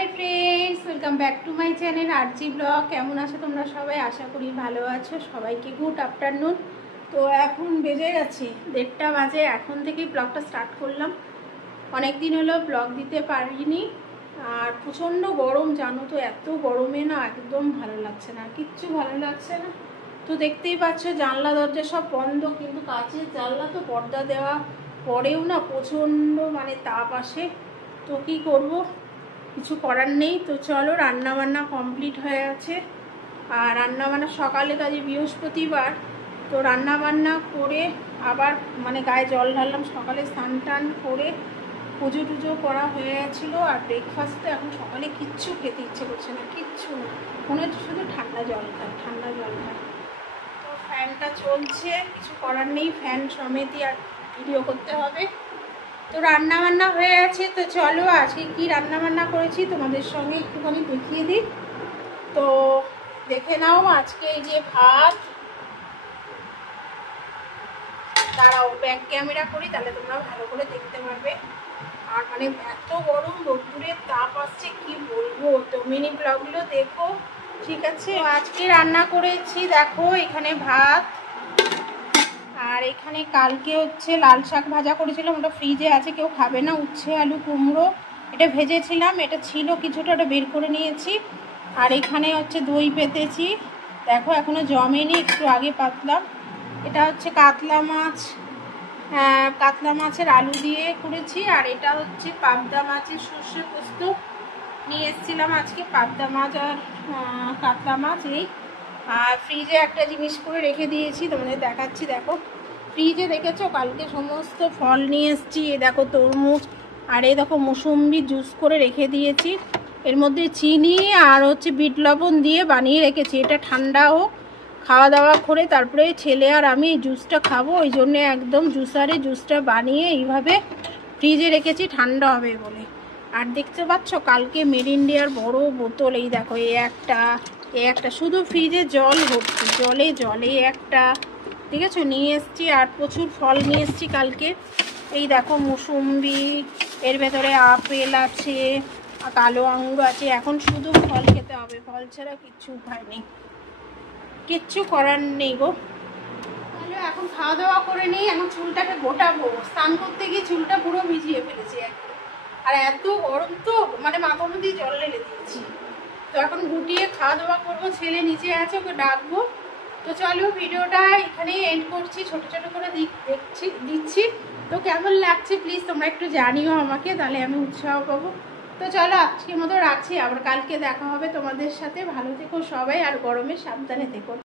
Hi friends, welcome back to my channel RG blog. কেমন আছো তোমরা সবাই? আশা করি ভালো আছো। সবাইকে গুড আফটারনুন। তো এখন বেজে গেছে 1:30 বাজে। এখন থেকেই ব্লগটা স্টার্ট করলাম। অনেক দিন হলো ব্লগ দিতে পারিনি, আর প্রচণ্ড গরম জানো তো। এত গরমে না একদম ভালো লাগছে না, কিচ্ছু ভালো লাগছে না। তো দেখতেই পাচ্ছ জানলা দরজা সব বন্ধ, কিন্তু কাচের জানলা তো পর্দা দেওয়া পরেও না প্রচণ্ড তাপ আসে। তো কী করব, কিছু করার নেই। তো চলো, রান্না বান্না কমপ্লিট হয়ে আছে। আর রান্না বান্না সকালে তো আজ বৃহস্পতিবার, তো রান্না বান্না করে আবার গায়ে জল ঢাললাম। সকালে স্নান টান করে পুজো টুজো করা হয়ে গেছিলো। আর ব্রেকফাস্টে এখন সকালে কিচ্ছু খেতে ইচ্ছে করছে না, কিচ্ছু না, মনে হচ্ছে শুধু ঠান্ডা জল খায়, ঠান্ডা জল খায়। তো ফ্যানটা চলছে, কিছু করার নেই, ফ্যান সমেতই আর ভিডিও করতে হবে। তো রান্না বান্না হয়ে আছে। তো চলো, আজকে কি রান্না বান্না করেছি তোমাদের সঙ্গে একটুখানি দেখিয়ে দিই। তো দেখে নাও, আজকে এই যে ভাত, দাঁড়াও ব্যাক ক্যামেরা করি, তাহলে তোমরা ভালো করে দেখতে পারবে। আর এত গরম, রোদ্দুরের তাপ আসছে কি বলবো। তো মিনি ব্লগগুলো দেখো, ঠিক আছে? আজকে রান্না করেছি, দেখো এখানে ভাত, আর এখানে কালকে হচ্ছে লাল শাক ভাজা করেছিলাম, ওটা ফ্রিজে আছে, কেউ খাবে না। উচ্ছে আলু কুমড়ো এটা ভেজেছিলাম, এটা ছিল কিছুটা, ওটা বের করে নিয়েছি। আর এখানে হচ্ছে দই পেতেছি, দেখো এখনো জমেনি, একটু আগে পাতলাম। এটা হচ্ছে কাতলা মাছ, কাতলা মাছের আলু দিয়ে করেছি। আর এটা হচ্ছে পাবদা মাছের সর্ষে পোস্ত নিয়ে এসেছিলাম আজকে, পাবদা মাছ আর কাতলা মাছ। এই আর ফ্রিজে একটা জিনিস করে রেখে দিয়েছি, তোমাদের দেখাচ্ছি। দেখো ফ্রিজে দেখেছো, কালকে সমস্ত ফল নিয়ে এসেছি। এ দেখো তরমুজ, আর এই দেখো মৌসুম্বি জুস করে রেখে দিয়েছি। এর মধ্যে চিনি আর হচ্ছে বিট লবণ দিয়ে বানিয়ে রেখেছি। এটা ঠান্ডা হোক, খাওয়া দাওয়া করে তারপরে ছেলে আর আমি এই জুসটা খাবো, ওই জন্য একদম জুসারে জুসটা বানিয়ে এইভাবে ফ্রিজে রেখেছি, ঠান্ডা হবে বলে। আর দেখতে পাচ্ছ কালকে মেড ইন্ডিয়ার বড় বোতল, এই দেখো এই একটা শুধু ফ্রিজে জল ভর্তি, জলে একটা, ঠিক আছে, নিয়ে এসছি। আর প্রচুর ফল নিয়ে এসছি কালকে। এই দেখো মৌসুম্বি, এর ভেতরে আপেল আছে, কালো আঙুর আছে। এখন শুধু ফল খেতে হবে, ফল ছাড়া কিচ্ছু উপায় নেই, কিচ্ছু করার নেই গো। তাহলে এখন খাওয়া দাওয়া করে নিই, এখন চুলটাকে গোটাবো। স্নান করতে গিয়ে চুলটা পুরো ভিজিয়ে ফেলেছি একদম। আর এত গরম তো মাথার মধ্যে জল ঢেলে দিয়েছি। তো এখন গুটিয়ে খাওয়া দাওয়া করবো, ছেলে নিচে আছে, ওকে ডাকবো। তো চলো, ভিডিওটা এখানেই এন্ড করছি, ছোট ছোট করে দিচ্ছি। তো কেমন লাগছে প্লিজ তোমরা একটু জানিও আমাকে, তাহলে আমি উৎসাহ পাবো। তো চলো আজকের মতো রাখছি, আবার কালকে দেখা হবে তোমাদের সাথে। ভালো থেকো সবাই, আর গরমে সাবধানে থেকো।